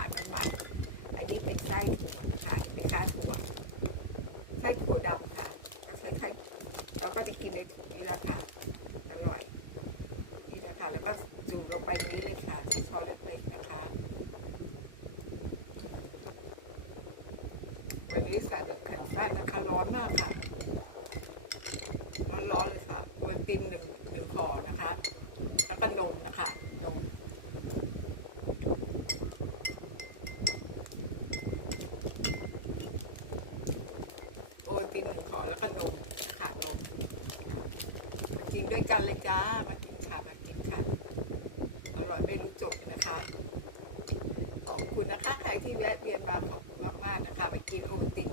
านนมันอันนี้เป็นไส้ถั่วค่ะเป็นข้าถั่วไส้ถั่วดำค่ะเราใช้ไข่เราก็จะกินในถุงนี้ละค่ะอร่อยนี่นะคะแล้วก็จุ่มลงไปนี้เลยค่ะช้อนเล็กๆนะคะวันนี้ใส่แบแข็งสั้นนะคะร้อนมากค่ะมันร้อนเลยค่ะวันติมหนึ่ง ปีนขอแล้วก็นมขาดนมมากินด้วยกันเลยจ้ามากินค่มากินค่ะอร่อยไม่รู้จบนะคะขอบคุณนะคะใครที่แวะเวียนมาขอบคุณมากๆนะคะไปกินโอติ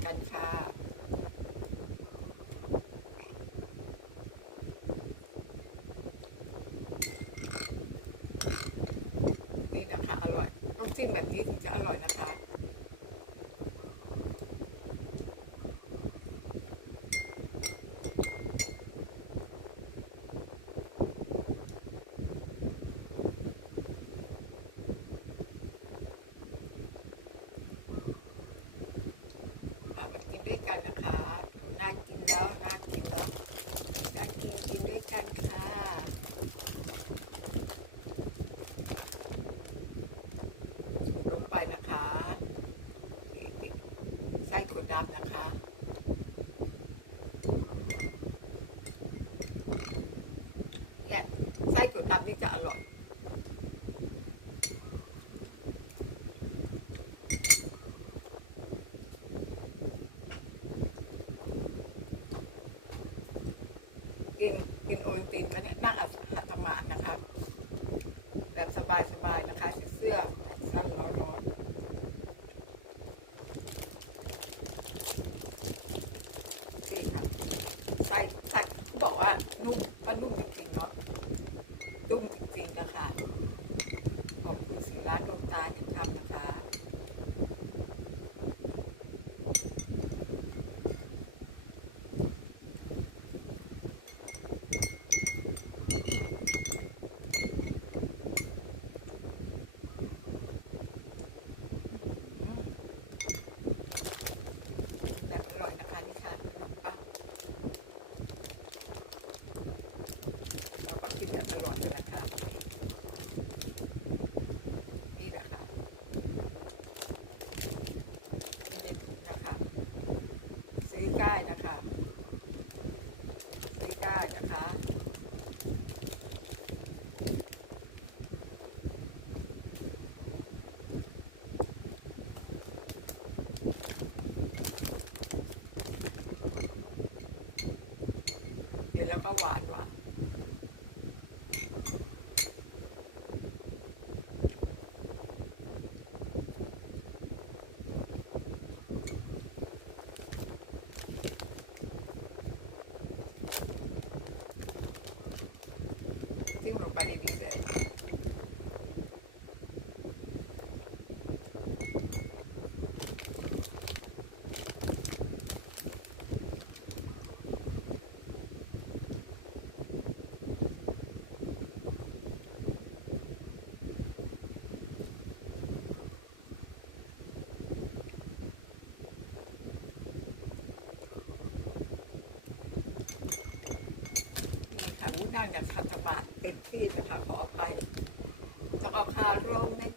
กินกินโอวัลตินไม่ได้นั่งอัศหัตมานะครับ แบบสบายสบาย กับคัตบัตเป็นที่นะคะขอไปจะเอาคาร่มไม่